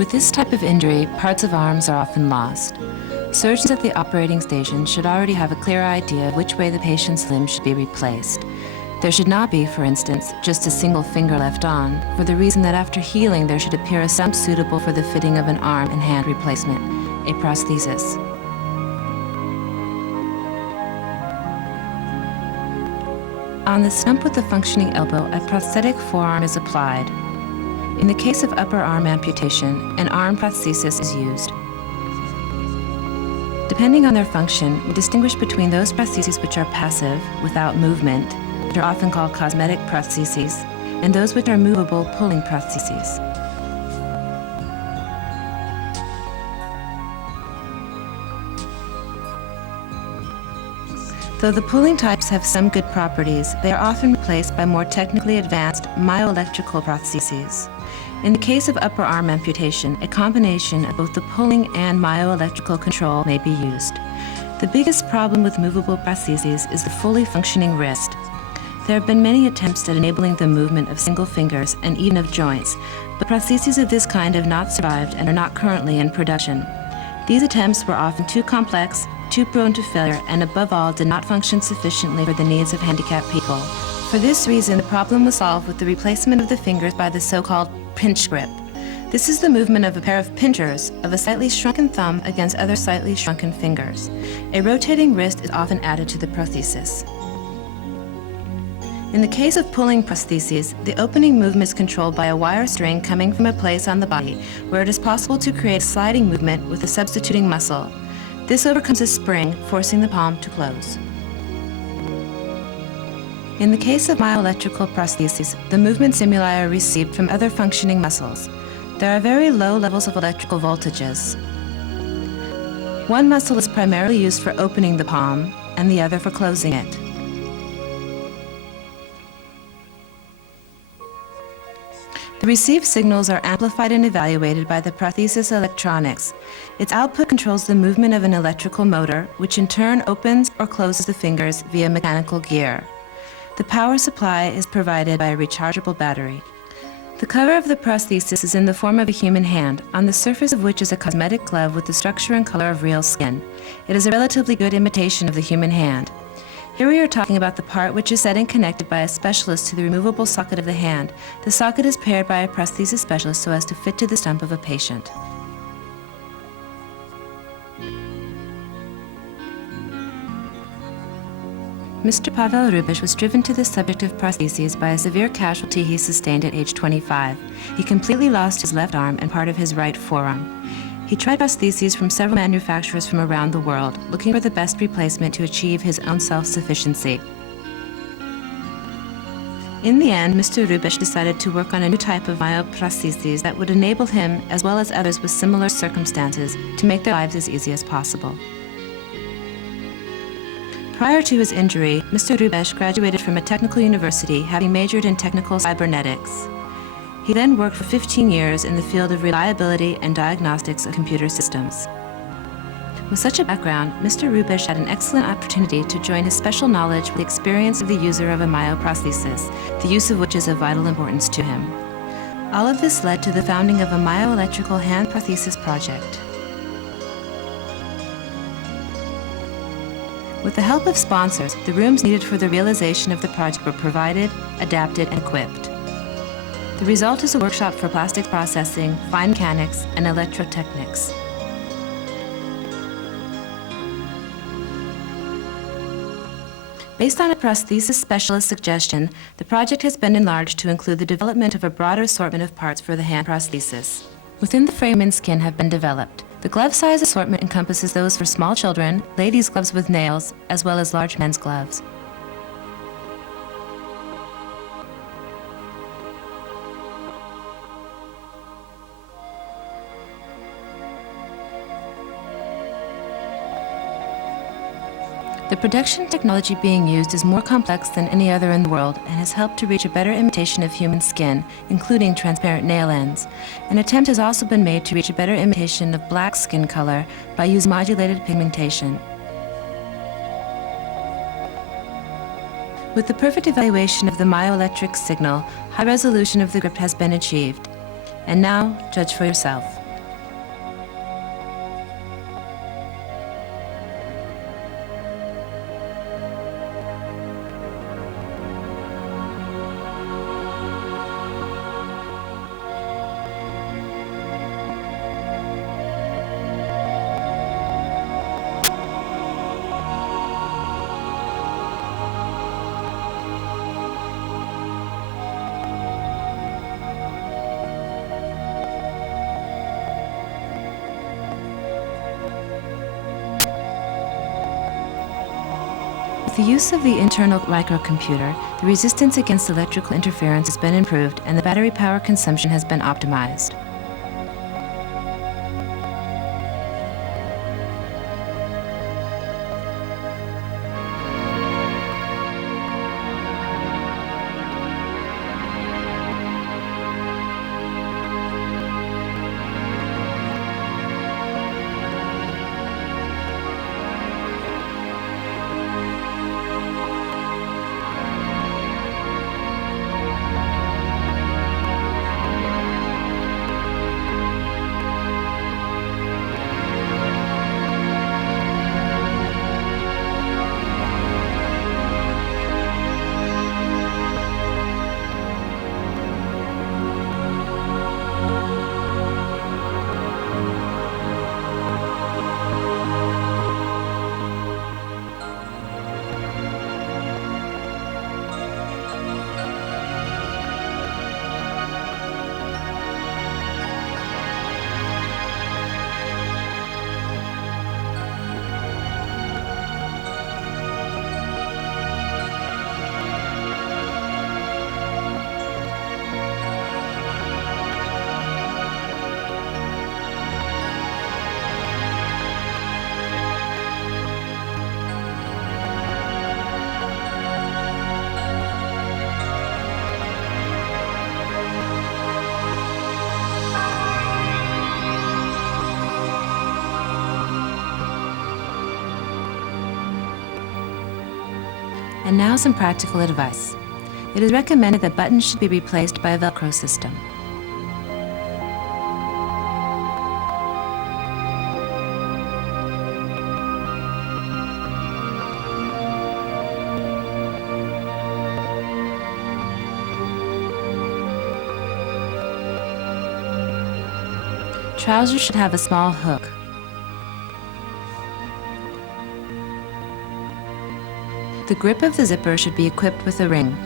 With this type of injury, parts of arms are often lost. Surgeons at the operating station should already have a clear idea of which way the patient's limb should be replaced. There should not be, for instance, just a single finger left on, for the reason that after healing there should appear a stump suitable for the fitting of an arm and hand replacement, a prosthesis. On the stump with the functioning elbow, a prosthetic forearm is applied. In the case of upper arm amputation, an arm prosthesis is used. Depending on their function, we distinguish between those prostheses which are passive, without movement, which are often called cosmetic prostheses, and those which are movable, pulling prostheses. Though the pulling types have some good properties, they are often replaced by more technically advanced myoelectrical prostheses. In the case of upper arm amputation, a combination of both the pulling and myoelectrical control may be used. The biggest problem with movable prostheses is the fully functioning wrist. There have been many attempts at enabling the movement of single fingers and even of joints, but prostheses of this kind have not survived and are not currently in production. These attempts were often too complex, too prone to failure, and above all did not function sufficiently for the needs of handicapped people. For this reason, the problem was solved with the replacement of the fingers by the so-called pinch grip. This is the movement of a pair of pinchers of a slightly shrunken thumb against other slightly shrunken fingers. A rotating wrist is often added to the prosthesis. In the case of pulling prostheses, the opening movement is controlled by a wire string coming from a place on the body where it is possible to create a sliding movement with a substituting muscle. This overcomes a spring, forcing the palm to close. In the case of myoelectrical prostheses, the movement stimuli are received from other functioning muscles. There are very low levels of electrical voltages. One muscle is primarily used for opening the palm, and the other for closing it. The received signals are amplified and evaluated by the prosthesis electronics. Its output controls the movement of an electrical motor, which in turn opens or closes the fingers via mechanical gear. The power supply is provided by a rechargeable battery. The cover of the prosthesis is in the form of a human hand, on the surface of which is a cosmetic glove with the structure and color of real skin. It is a relatively good imitation of the human hand. Here we are talking about the part which is set and connected by a specialist to the removable socket of the hand. The socket is paired by a prosthesis specialist so as to fit to the stump of a patient. Mr. Pavel Rubish was driven to the subject of prostheses by a severe casualty he sustained at age 25. He completely lost his left arm and part of his right forearm. He tried prostheses from several manufacturers from around the world, looking for the best replacement to achieve his own self-sufficiency. In the end, Mr. Rubish decided to work on a new type of myoprostheses that would enable him, as well as others with similar circumstances, to make their lives as easy as possible. Prior to his injury, Mr. Rubish graduated from a technical university, having majored in technical cybernetics. He then worked for 15 years in the field of reliability and diagnostics of computer systems. With such a background, Mr. Rubish had an excellent opportunity to join his special knowledge with the experience of the user of a myoprosthesis, the use of which is of vital importance to him. All of this led to the founding of a myoelectrical hand prosthesis project. With the help of sponsors, the rooms needed for the realization of the project were provided, adapted, and equipped. The result is a workshop for plastics processing, fine mechanics, and electrotechnics. Based on a prosthesis specialist's suggestion, the project has been enlarged to include the development of a broader assortment of parts for the hand prosthesis. Within the frame and skin have been developed. The glove size assortment encompasses those for small children, ladies' gloves with nails, as well as large men's gloves. The production technology being used is more complex than any other in the world and has helped to reach a better imitation of human skin, including transparent nail ends. An attempt has also been made to reach a better imitation of black skin color by using modulated pigmentation. With the perfect evaluation of the myoelectric signal, high resolution of the grip has been achieved. And now, judge for yourself. With the use of the internal microcomputer, the resistance against electrical interference has been improved and the battery power consumption has been optimized. And now some practical advice. It is recommended that buttons should be replaced by a Velcro system. Trousers should have a small hook. The grip of the zipper should be equipped with a ring.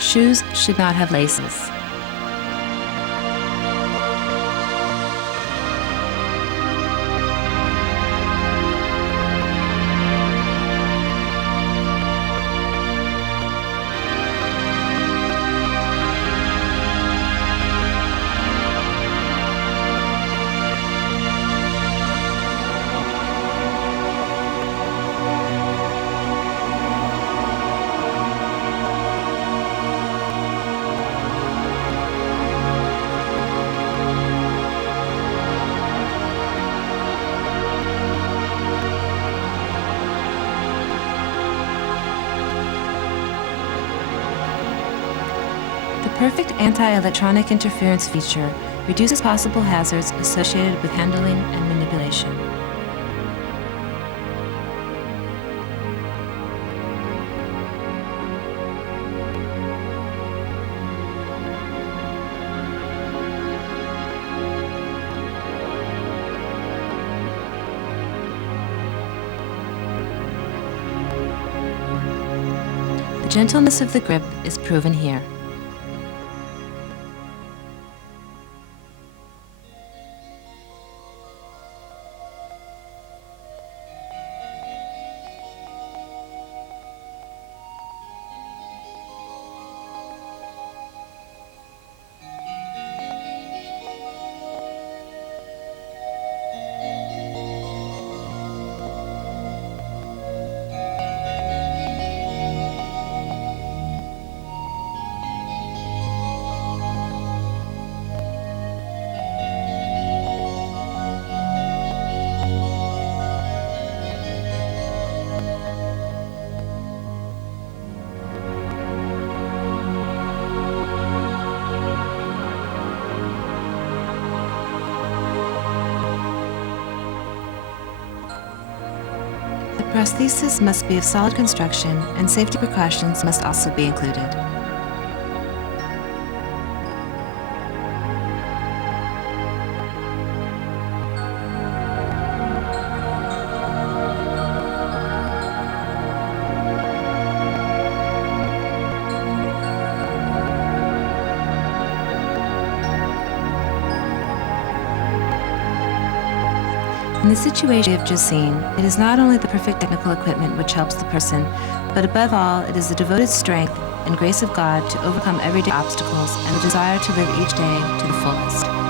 Shoes should not have laces. The perfect anti-electronic interference feature reduces possible hazards associated with handling and manipulation. The gentleness of the grip is proven here. The prosthesis must be of solid construction, and safety precautions must also be included. In the situation we have just seen, it is not only the perfect technical equipment which helps the person, but above all, it is the devoted strength and grace of God to overcome everyday obstacles and the desire to live each day to the fullest.